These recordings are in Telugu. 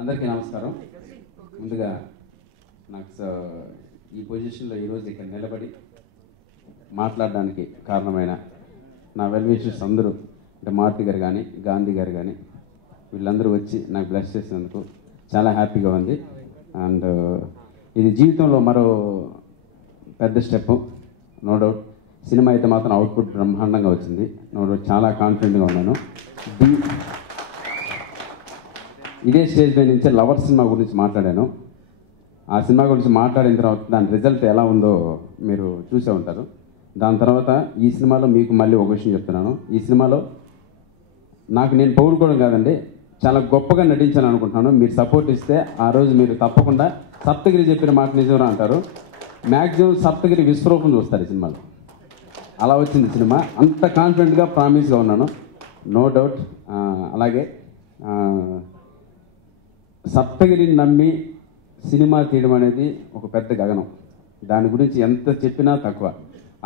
అందరికీ నమస్కారం. ముందుగా నాకు ఈ పొజిషన్లో ఈరోజు ఇక్కడ నిలబడి మాట్లాడడానికి కారణమైన నా వెల్ విషర్స్ అందరూ, అంటే మారుతి గారు కానీ గాంధీ గారు కానీ వీళ్ళందరూ వచ్చి నాకు బ్లెస్ చేసినందుకు చాలా హ్యాపీగా ఉంది. అండ్ ఇది జీవితంలో మరో పెద్ద స్టెప్, నో డౌట్. సినిమా అయితే మాత్రం అవుట్పుట్ బ్రహ్మాండంగా వచ్చింది, నో డౌట్. చాలా కాన్ఫిడెంట్గా ఉన్నాను. ఇదే స్టేజ్ మీద నుంచి లవర్ సినిమా గురించి మాట్లాడాను. ఆ సినిమా గురించి మాట్లాడిన తర్వాత దాని రిజల్ట్ ఎలా ఉందో మీరు చూసే ఉంటారు. దాని తర్వాత ఈ సినిమాలో మీకు మళ్ళీ ఒక విషయం చెప్తున్నాను. ఈ సినిమాలో నాకు నేను పొగుడుకోవడం కాదండి, చాలా గొప్పగా నటించాను అనుకుంటున్నాను. మీరు సపోర్ట్ ఇస్తే ఆ రోజు మీరు తప్పకుండా సప్తగిరి చెప్పిన మాట నిజంరా అంటారు. మ్యాక్సిమం సప్తగిరి విశ్వరూపం చూస్తారు ఈ సినిమాలో. అలా వచ్చింది సినిమా. అంత కాన్ఫిడెంట్గా ప్రామిస్గా ఉన్నాను, నో డౌట్. అలాగే సప్తగిరిని నమ్మి సినిమా తీయడం అనేది ఒక పెద్ద గగనం. దాని గురించి ఎంత చెప్పినా తక్కువ.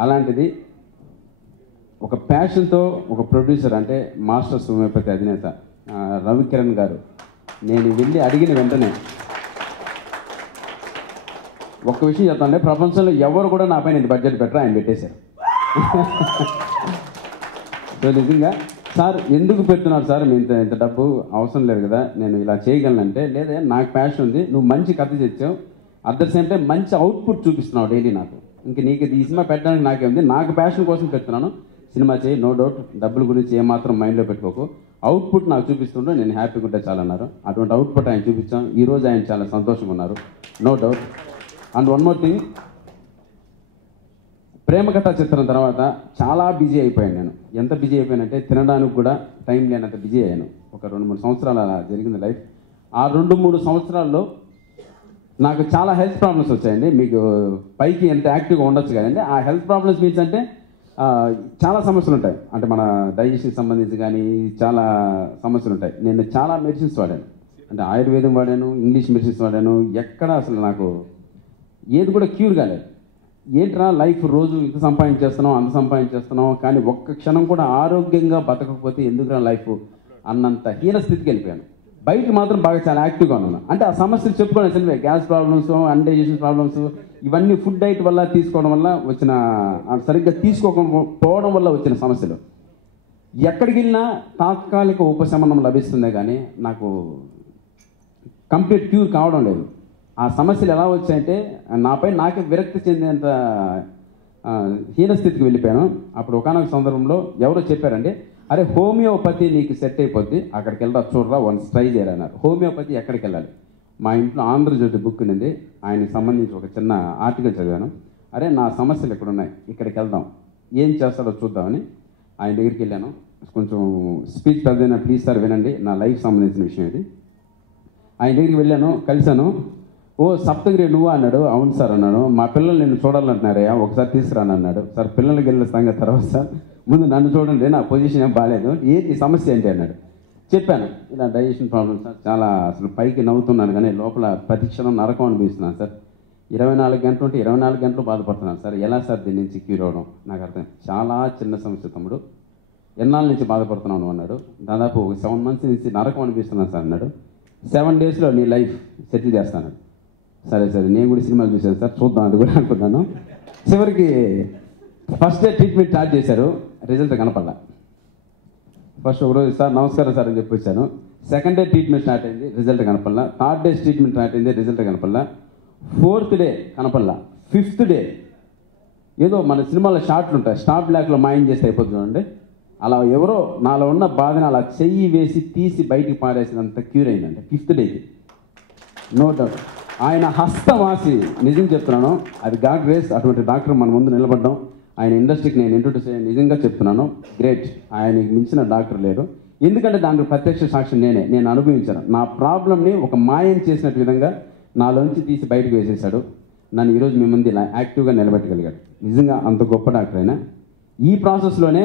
అలాంటిది ఒక ప్యాషన్తో ఒక ప్రొడ్యూసర్, అంటే మాస్టర్స్ హోమియోపతి అధినేత రవికిరణ్ గారు, నేను వెళ్ళి అడిగిన వెంటనే ఒక్క విషయం చెప్తానంటే, ప్రపంచంలో ఎవరు కూడా నా పైన ఇంత బడ్జెట్ పెట్టరు, ఆయన పెట్టేశారు. సో నిజంగా సార్ ఎందుకు పెడుతున్నారు సార్, మీ ఇంత డబ్బు అవసరం లేదు కదా, నేను ఇలా చేయగలనంటే, లేదా నాకు ప్యాషన్ ఉంది, నువ్వు మంచి కథ తెచ్చావు, అట్ ద సేమ్ టైం మంచి అవుట్పుట్ చూపిస్తున్నావు డైలీ నాకు, ఇంక నీకు ఈ సినిమా పెట్టడానికి నాకేముంది, నాకు ప్యాషన్ కోసం పెడుతున్నాను, సినిమా చేయి, నో డౌట్. డబ్బుల గురించి ఏమాత్రం మైండ్లో పెట్టుకోకు, అవుట్పుట్ నాకు చూపిస్తుంటే నేను హ్యాపీగా ఉంటే చాలన్నారు. అటువంటి అవుట్పుట్ ఆయన చూపించాం. ఈరోజు ఆయన చాలా సంతోషంగా ఉన్నారు, no doubt. And one more thing, ప్రేమకథ చిత్రం తర్వాత చాలా బిజీ అయిపోయాను నేను. ఎంత బిజీ అయిపోయానంటే తినడానికి కూడా టైం లేనంత బిజీ అయ్యాను. ఒక 2-3 సంవత్సరాలు అలా జరిగింది లైఫ్. ఆ 2-3 సంవత్సరాల్లో నాకు చాలా హెల్త్ ప్రాబ్లమ్స్ వచ్చాయండి. మీకు పైకి ఎంత యాక్టివ్గా ఉండొచ్చు కదండి, ఆ హెల్త్ ప్రాబ్లమ్స్ మీన్స్ అంటే చాలా సమస్యలు ఉంటాయి. అంటే మన డైజెషన్కి సంబంధించి కానీ చాలా సమస్యలు ఉంటాయి. నేను చాలా మెడిసిన్స్ వాడాను, అంటే ఆయుర్వేదం వాడాను, ఇంగ్లీష్ మెడిసిన్స్ వాడాను. ఎక్కడ అసలు నాకు ఏది కూడా క్యూర్ కాలేదు. ఏంట్రా లైఫ్, రోజు ఇంత సంపాదించేస్తున్నాం అంత సంపాదించేస్తున్నాం, కానీ ఒక్క క్షణం కూడా ఆరోగ్యంగా బతకకపోతే ఎందుకురా లైఫ్ అన్నంత హీన స్థితికి వెళ్ళిపోయాను. బయట మాత్రం బాగా చాలా యాక్టివ్గా ఉన్నాను. అంటే ఆ సమస్యలు చెప్పుకోవడం తెలివే, గ్యాస్ ప్రాబ్లమ్స్, అన్డైజెషన్ ప్రాబ్లమ్స్, ఇవన్నీ ఫుడ్ డైట్ వల్ల తీసుకోవడం వల్ల వచ్చిన, సరిగ్గా తీసుకోకపోవడం వల్ల వచ్చిన సమస్యలు. ఎక్కడికి వెళ్ళినా తాత్కాలిక ఉపశమనం లభిస్తుందే కానీ నాకు కంప్లీట్ క్యూర్ కావడం లేదు. ఆ సమస్యలు ఎలా వచ్చాయంటే నాపై నాకే విరక్తి చెందేంత హీనస్థితికి వెళ్ళిపోయాను. అప్పుడు ఒకనొక సందర్భంలో ఎవరో చెప్పారండి, అరే హోమియోపతి నీకు సెట్ అయిపోద్ది, అక్కడికి వెళ్దా చూడరా, వన్స్ ట్రై చేయరన్నారు. హోమియోపతి ఎక్కడికి వెళ్ళాలి? మా ఇంట్లో ఆంధ్రజ్యోతి బుక్ ఉంది, ఆయనకి సంబంధించి ఒక చిన్న ఆర్టికల్ చదివాను. అరే నా సమస్యలు ఇక్కడ ఉన్నాయి, ఇక్కడికి వెళ్దాం, ఏం చేస్తాడో చూద్దామని ఆయన దగ్గరికి వెళ్ళాను. కొంచెం స్పీచ్ పెద్దైనా, ప్లీజ్ సార్ వినండి, నా లైఫ్ సంబంధించిన విషయం ఇది. ఆయన దగ్గరికి వెళ్ళాను, కలిశాను. ఓ సప్తగిరి నువ్వు అన్నాడు. అవును సార్ అన్నాను. మా పిల్లలు నిన్ను చూడాలంటున్నారయ్యా, ఒకసారి తీసుకురాను అన్నాడు. సార్ పిల్లలకి వెళ్ళిన సంగతి తర్వాత సార్, ముందు నన్ను చూడండి, నా పొజిషన్ ఏం బాగాలేదు, ఏంటి సమస్య ఏంటి అన్నాడు. చెప్పాను, ఇలా డైజెషన్ ప్రాబ్లమ్ సార్, చాలా అసలు పైకి నవ్వుతున్నాను కానీ లోపల ప్రతి క్షణం నరకం అనిపిస్తున్నాను సార్, 24 గంటలు ఉంటే 24 గంటలు బాధపడుతున్నాను సార్, ఎలా సార్ దీని నుంచి క్యూర్ అవడం నాకు అర్థం. చాలా చిన్న సమస్య తమ్ముడు, ఎన్నాళ్ళ నుంచి బాధపడుతున్నాను అన్నాడు. దాదాపు ఒక 7 months నుంచి నరకం అనిపిస్తున్నాను సార్ అన్నాడు. 7 daysలో నీ లైఫ్ సెటిల్ చేస్తాను. సరే సరే, నేను కూడా సినిమాలు చూశాను సార్, చూద్దాం అది కూడా అనుకున్నాను. చివరికి ఫస్ట్ డే ట్రీట్మెంట్ స్టార్ట్ చేశారు, రిజల్ట్ కనపడలా. ఫస్ట్ ఒక రోజు సార్ నమస్కారం సార్ అని చెప్పి వచ్చాను. సెకండ్ డే ట్రీట్మెంట్ స్టార్ట్ అయింది, రిజల్ట్ కనపడలా. థర్డ్ డే ట్రీట్మెంట్ స్టార్ట్ అయింది, రిజల్ట్ కనపడలా. ఫోర్త్ డే కనపడలా. ఫిఫ్త్ డే ఏదో మన సినిమాలో షార్ట్లు ఉంటాయి, స్టాప్ బ్లాక్లో మాయం చేస్తే అయిపోతుంది చూడండి, అలా ఎవరో నాలో ఉన్న బాధని అలా చెయ్యి వేసి తీసి బయటికి పారేసినంత క్యూర్ అయిందండి ఫిఫ్త్ డేకి, నో డౌట్. ఆయన హస్తవాసి, నిజం చెప్తున్నాను, అది గాడ్ గ్రేస్. అటువంటి డాక్టర్ మన ముందు నిలబడ్డం, ఆయన ఇండస్ట్రీకి నేను ఇంట్రొడ్యూస్ అయ్యాను. నిజంగా చెప్తున్నాను, గ్రేట్. ఆయనకి మించిన డాక్టర్ లేరు. ఎందుకంటే దానికి ప్రత్యక్ష సాక్షి నేను అనుభవించాను. నా ప్రాబ్లమ్ని ఒక మాయం చేసినట్టు విధంగా నాలోంచి తీసి బయటకు వేసేశాడు. నన్ను ఈరోజు మీ ముందు ఇలా యాక్టివ్గా నిలబెట్టగలిగాడు. నిజంగా అంత గొప్ప డాక్టర్ అయినా ఈ ప్రాసెస్లోనే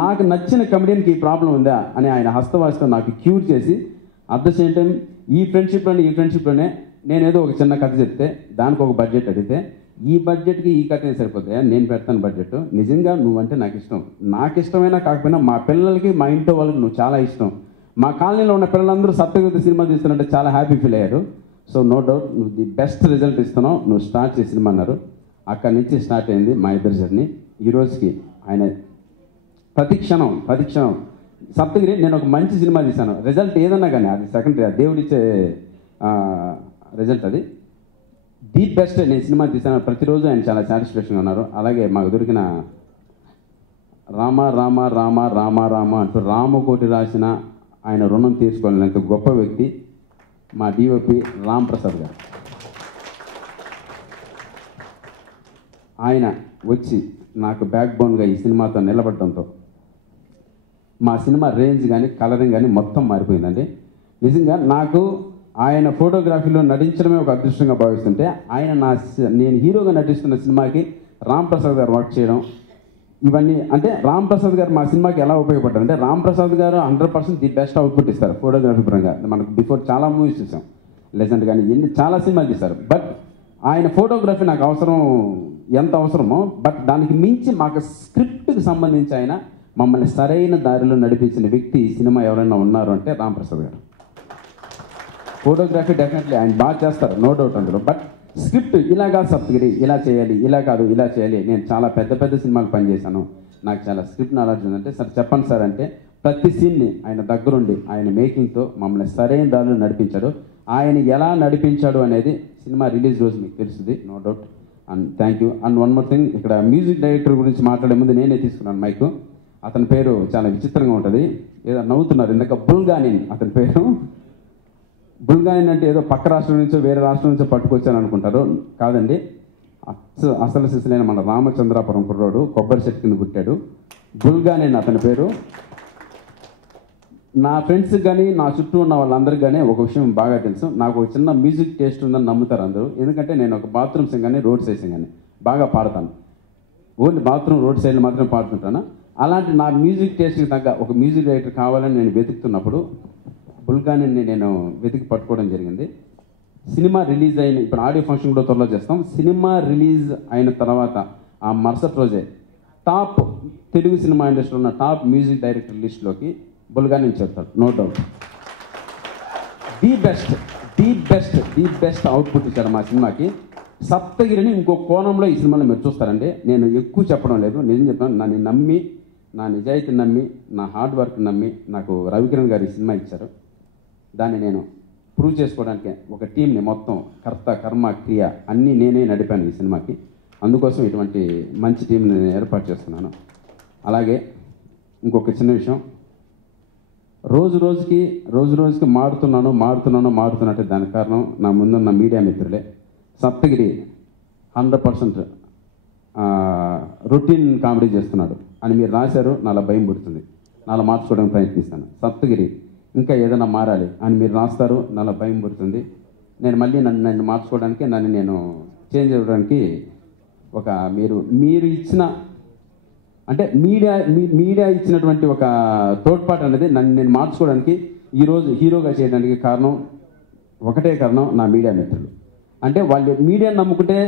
నాకు నచ్చిన కమెడియన్కి ఈ ప్రాబ్లం ఉందా అని ఆయన హస్తవాసితో నాకు క్యూర్ చేసి, అట్ ద సేమ్ టైం ఈ ఫ్రెండ్షిప్లోనే నేను ఏదో ఒక చిన్న కథ చెప్తే దానికి ఒక బడ్జెట్ అడిగితే, ఈ బడ్జెట్కి ఈ కథ సరిపోతాయా, నేను పెడతాను బడ్జెట్, నిజంగా నువ్వంటే నాకు ఇష్టం, నాకు ఇష్టమైనా కాకపోయినా మా పిల్లలకి మా ఇంట్లో వాళ్ళకి నువ్వు చాలా ఇష్టం, మా కాలనీలో ఉన్న పిల్లలందరూ సప్తగిరి సినిమా తీస్తున్నట్టే చాలా హ్యాపీ ఫీల్ అయ్యారు. సో నో డౌట్ నువ్వు ది బెస్ట్ రిజల్ట్ ఇస్తున్నావు, నువ్వు స్టార్ట్ చేసి సినిమా అన్నారు. అక్కడి నుంచి స్టార్ట్ అయింది మా ఇద్దరి జర్నీ. ఈ రోజుకి ఆయన ప్రతి క్షణం సప్తగిరి నేను ఒక మంచి సినిమా తీశాను, రిజల్ట్ ఏదన్నా కానీ అది సెకండరీ, దేవుడిచ్చే రిజల్ట్ అది. ది బెస్ట్ నేను సినిమా తీశాను. ప్రతిరోజు ఆయన చాలా సాటిస్ఫాక్షన్గా ఉన్నారు. అలాగే మాకు దొరికిన రామ రామ రామ రామ రామ అంటూ రామకోటి రాసిన ఆయన రుణం తీసుకోలేనంత గొప్ప వ్యక్తి మా డిఓపి రామ్ ప్రసాద్ గారు. ఆయన వచ్చి నాకు బ్యాక్ బోన్గా ఈ సినిమాతో నిలబడడంతో మా సినిమా రేంజ్ కానీ కలరింగ్ కానీ మొత్తం మారిపోయిందండి. నిజంగా నాకు ఆయన ఫోటోగ్రఫీలో నటించడమే ఒక అదృష్టంగా భావిస్తుంటే నేను హీరోగా నటిస్తున్న సినిమాకి రామ్ ప్రసాద్ గారు వర్క్ చేయడం, ఇవన్నీ అంటే రామ్ ప్రసాద్ గారు మా సినిమాకి ఎలా ఉపయోగపడ్డారు అంటే, రామ్ ప్రసాద్ గారు 100% ది బెస్ట్ అవుట్పుట్ ఇస్తారు ఫోటోగ్రఫీ పరంగా. మనకు బిఫోర్ చాలా మూవీస్ చూసాం, లెజెండ్ కానీ చాలా సినిమాలు తీస్తారు. బట్ ఆయన ఫోటోగ్రఫీ నాకు ఎంత అవసరమో, బట్ దానికి మించి మాకు స్క్రిప్ట్కి సంబంధించి ఆయన మమ్మల్ని సరైన దారిలో నడిపించిన వ్యక్తి ఈ సినిమా ఎవరైనా ఉన్నారు అంటే రామ్ ప్రసాద్ గారు. ఫోటోగ్రఫీ డెఫినెట్లీ ఆయన బాగా చేస్తారు, నో డౌట్ అందులో. బట్ స్క్రిప్ట్ ఇలా కాదు సప్తగిరి, ఇలా చేయాలి, ఇలా కాదు ఇలా చేయాలి. నేను చాలా పెద్ద సినిమాలు పనిచేశాను, నాకు చాలా స్క్రిప్ట్ నాలెడ్జ్ ఉందంటే, సార్ చెప్పండి సార్ అంటే ప్రతి సీన్ని ఆయన దగ్గరుండి ఆయన మేకింగ్తో మమ్మల్ని సరైన దారిలో నడిపించాడు. ఆయన ఎలా నడిపించాడు అనేది సినిమా రిలీజ్ రోజు మీకు తెలుస్తుంది, no doubt. And thank you. And one more thing, ఇక్కడ మ్యూజిక్ డైరెక్టర్ గురించి మాట్లాడే ముందు నేనే తీసుకున్నాను మైక్. అతని పేరు చాలా విచిత్రంగా ఉంటుంది, ఏదో నవ్వుతున్నారు ఇందాక, బుల్గానిన్ అతని పేరు. బుల్గానిన్ అంటే ఏదో పక్క రాష్ట్రం నుంచో వేరే రాష్ట్రం నుంచో పట్టుకొచ్చాను అనుకుంటారు, కాదండి. అసలు సిసలైన మన రామచంద్రాపురం కుర్రోడు, కొబ్బరి చెట్టు కింద పుట్టాడు. బుల్గానిన్ అతని పేరు. నా ఫ్రెండ్స్కి కానీ నా చుట్టూ ఉన్న వాళ్ళందరికీ కానీ ఒక విషయం బాగా తెలుసు, నాకు ఒక చిన్న మ్యూజిక్ టేస్ట్ ఉందని నమ్ముతారు అందరూ. ఎందుకంటే నేను ఒక బాత్రూమ్ సింగ్ కానీ రోడ్ సైడ్ సింగ్ కానీ బాగా పాడతాను, ఓన్లీ బాత్రూమ్ రోడ్ సైడ్లో మాత్రమే పాడుతుంటాను. అలాంటి నా మ్యూజిక్ టేస్ట్కి తగ్గ ఒక మ్యూజిక్ డైరెక్టర్ కావాలని నేను వెతుకుతున్నప్పుడు బుల్గానిని నేను వెతికి పట్టుకోవడం జరిగింది. సినిమా రిలీజ్ అయిన, ఇప్పుడు ఆడియో ఫంక్షన్ కూడా త్వరలో చేస్తాం, సినిమా రిలీజ్ అయిన తర్వాత ఆ మరుసటి రోజే టాప్ తెలుగు సినిమా ఇండస్ట్రీలో ఉన్న టాప్ మ్యూజిక్ డైరెక్టర్ లిస్ట్లోకి బుల్గానిని చెప్తాడు, no doubt. The best output ఇచ్చారు మా సినిమాకి. సప్తగిరిని ఇంకో కోణంలో ఈ సినిమాలో మీరు చూస్తారండి. నేను ఎక్కువ చెప్పడం లేదు, నిజం చెప్పాను. నన్ను నమ్మి, నా నిజాయితీ నమ్మి, నా హార్డ్ వర్క్ నమ్మి నాకు రవికిరణ్ గారు ఈ సినిమా ఇచ్చారు. దాన్ని నేను ప్రూవ్ చేసుకోవడానికి ఒక టీంని మొత్తం కర్త కర్మ క్రియ అన్నీ నేనే నడిపాను ఈ సినిమాకి. అందుకోసం ఇటువంటి మంచి టీంని నేను ఏర్పాటు చేస్తున్నాను. అలాగే ఇంకొక చిన్న విషయం, రోజు రోజుకి మారుతున్నట్టు దానికి కారణం నా ముందున్న మీడియా మిత్రులే. సప్తగిరి 100% రొటీన్ కామెడీ చేస్తున్నాడు అని మీరు రాశారు, నాలో భయం పుడుతుంది, నాలో మార్చుకోవడానికి ప్రయత్నిస్తాను. సప్తగిరి ఇంకా ఏదైనా మారాలి అని మీరు రాస్తారు, నాలో భయం పుడుతుంది. నేను మళ్ళీ నన్ను మార్చుకోవడానికి, నేను చేంజ్ అవ్వడానికి ఒక మీరు ఇచ్చిన అంటే మీడియా ఇచ్చినటువంటి ఒక తోడ్పాటు అనేది నన్ను నేను మార్చుకోవడానికి, ఈరోజు హీరోగా చేయడానికి ఒకటే కారణం నా మీడియా మిత్రులు. అంటే వాళ్ళు మీడియాని నమ్ముకుంటే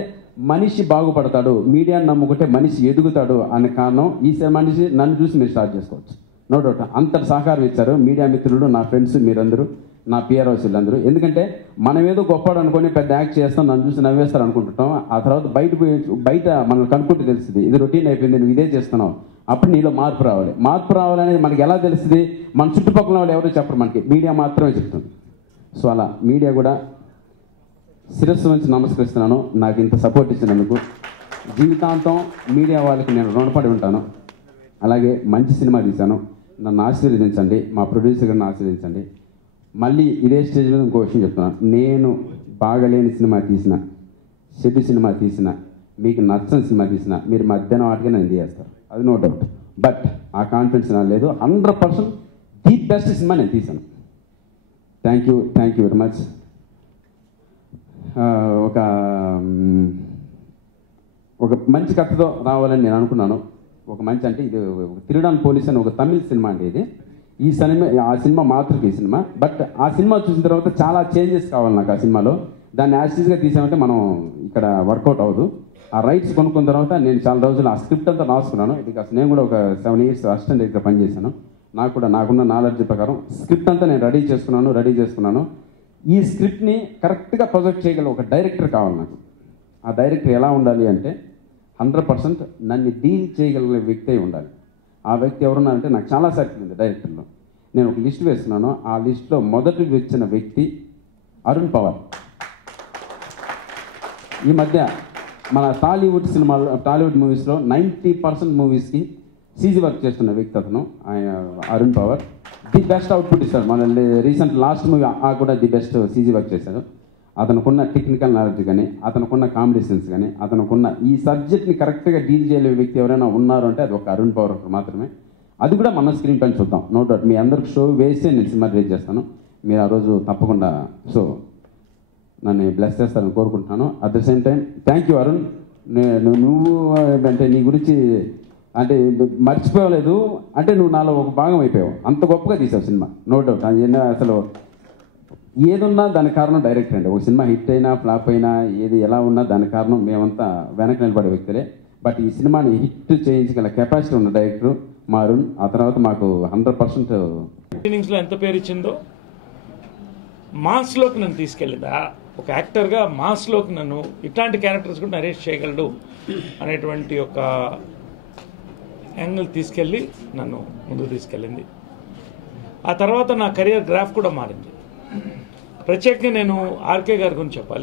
మనిషి బాగుపడతాడు, మీడియాని నమ్ముకుంటే మనిషి ఎదుగుతాడు అనే కారణం ఈ మనిషి నన్ను చూసి మీరు స్టార్ట్ చేసుకోవచ్చు, నో డౌట్. అంతటి సహకారం ఇచ్చారు మీడియా మిత్రులు, నా ఫ్రెండ్స్, మీరందరూ, నా పిఆర్ఓస్ వీళ్ళందరూ. ఎందుకంటే మనం ఏదో గొప్పవాడు అనుకొని పెద్ద యాక్ట్ చేస్తాం, నన్ను చూసి నవ్వేస్తారు అనుకుంటుంటాం. ఆ తర్వాత బయట మనల్ని కనుక్కుంటే తెలుస్తుంది, ఇది రొటీన్ అయిపోయింది, నువ్వు ఇదే చేస్తున్నావు. అప్పుడు నీలో మార్పు రావాలనేది మనకి ఎలా తెలుస్తుంది? మన చుట్టుపక్కల వాళ్ళు ఎవరో చెప్పరు, మనకి మీడియా మాత్రమే చెప్తుంది. సో అలా మీడియా కూడా శిరస్సు నుంచి నమస్కరిస్తున్నాను, నాకు ఇంత సపోర్ట్ ఇచ్చినందుకు. జీవితాంతం మీడియా వాళ్ళకి నేను రుణపడి ఉంటాను. అలాగే మంచి సినిమా తీశాను, నన్ను ఆశీర్వదించండి, మా ప్రొడ్యూసర్ గారిని ఆశీర్వదించండి. మళ్ళీ ఇదే స్టేజ్ మీద ఇంకో విషయం చెప్తున్నాను, నేను బాగలేని సినిమా తీసిన, చెడు సినిమా తీసిన, మీకు నచ్చని సినిమా తీసిన, మీరు మధ్యాహ్నం వాటికి నేను చేస్తారు, అది నో డౌట్. బట్ ఆ కాన్ఫిడెన్స్ నాకు లేదు. 100% ది బెస్ట్ సినిమా నేను తీశాను. Thank you very much. ఒక మంచి కథతో రావాలని నేను అనుకున్నాను. ఒక మంచి అంటే ఇది తిరుడాన్ పోలీస్ అని ఒక తమిళ సినిమా అండి ఇది. ఆ సినిమా మాతృకి ఈ సినిమా. బట్ ఆ సినిమా చూసిన తర్వాత చాలా చేంజెస్ కావాలి నాకు ఆ సినిమాలో. దాన్ని యాక్చువల్గా తీసామంటే మనం ఇక్కడ వర్కౌట్ అవ్వదు. ఆ రైట్స్ కొనుక్కున్న తర్వాత నేను చాలా రోజులు ఆ స్క్రిప్ట్ అంతా రాసుకున్నాను. బికాస్ నేను కూడా ఒక 7 years అసిస్టెంట్ డైరెక్టర్ పనిచేశాను. నాకున్న నాలెడ్జ్ ప్రకారం స్క్రిప్ట్ అంతా నేను రెడీ చేసుకున్నాను. ఈ స్క్రిప్ట్ని కరెక్ట్గా ప్రొజెక్ట్ చేయగల ఒక డైరెక్టర్ కావాలి నాకు. ఆ డైరెక్టర్ ఎలా ఉండాలి అంటే 100% నన్ను డీల్ చేయగలిగే వ్యక్తి అయి ఉండాలి. ఆ వ్యక్తి ఎవరున్నారంటే నాకు చాలా సర్కిల్ ఉంది డైరెక్టర్లో. నేను ఒక లిస్ట్ వేస్తున్నాను. ఆ లిస్ట్లో మొదటి వచ్చిన వ్యక్తి అరుణ్ పవార్. ఈ మధ్య మన టాలీవుడ్ మూవీస్లో 90% మూవీస్కి సీజీ వర్క్ చేస్తున్న వ్యక్తి అతను. ఆయన Arun Pawar the best output ఇస్తాడు. మన రీసెంట్ లాస్ట్ మూవీ కూడా ది బెస్ట్ సీజీ వర్క్ చేశాడు. అతనుకున్న టెక్నికల్ నాలెడ్జ్ కానీ, అతనుకున్న కామెడీ సెన్స్ కానీ, అతనుకున్న ఈ సబ్జెక్ట్ని కరెక్ట్గా డీల్ చేయలేని వ్యక్తి ఎవరైనా ఉన్నారు అంటే అది ఒక అరుణ్ పవార్ మాత్రమే. అది కూడా మన స్క్రీన్ పైన చూద్దాం. నో డౌట్ మీ అందరికి షో వేస్తే నేను సినిమా రిలీజ్ చేస్తాను. మీరు ఆ రోజు తప్పకుండా నన్ను బ్లెస్ చేస్తారని కోరుకుంటున్నాను. At the same time thank you Arun. నువ్వు అంటే నీ గురించి అంటే మర్చిపోలేదు అంటే నువ్వు నాలో ఒక భాగం అయిపోయావు. అంత గొప్పగా తీసావు సినిమా. No doubt. అసలు ఏదున్నా దానికి కారణం డైరెక్టర్ అండి. ఒక సినిమా హిట్ అయినా ఫ్లాప్ అయినా ఏది ఎలా ఉన్నా దానికి కారణం మేమంతా వెనక నిలబడే వ్యక్తులే. బట్ ఈ సినిమాని హిట్ చేయించగల కెపాసిటీ ఉన్న డైరెక్టర్ మా అరుణ్. ఆ తర్వాత మాకు 100% ఇన్నింగ్స్లో ఎంత పేరు ఇచ్చిందో మాస్లోకి నన్ను తీసుకెళ్ళిందా. ఒక యాక్టర్గా మాస్లోకి నన్ను ఇట్లాంటి క్యారెక్టర్స్ కూడా నరేట్ చేయగలడు అనేటువంటి ఒక యాంగిల్ తీసుకెళ్ళి నన్ను ముందుకు తీసుకెళ్ళింది. ఆ తర్వాత నా కెరియర్ గ్రాఫ్ కూడా మారింది. ప్రత్యేకంగా నేను ఆర్కే గారి గురించి చెప్పాలి.